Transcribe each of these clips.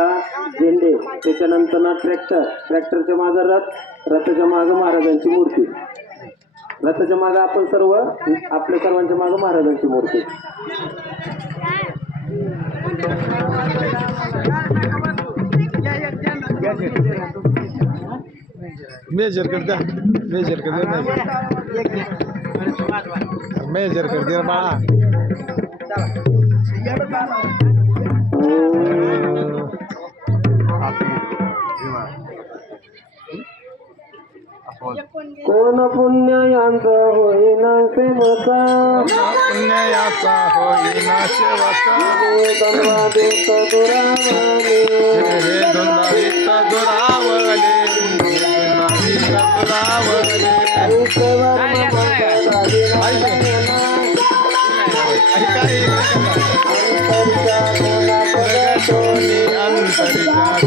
सुरुवातीला झेंडे त्याच्यानंतर ना ट्रॅक्टर. ट्रॅक्टरच्या मागे रथ रथाच्या मागे महाराजांची मूर्ती. रथाच्या मागे आपण सर्व आपल्या सर्वांच्या मागे महाराजांची मूर्ती. मेजर कर द्या. मेजर कर द्या मेजर कर द्या बाळा. कोण पुण्य यांचं होईना सेवका पुण्याचा होईना हे दुरावले. दुरावले. अंतरिका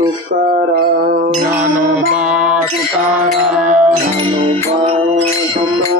Tukaram, Nanu Ba Tukaram, Nanu Ba Tukaram.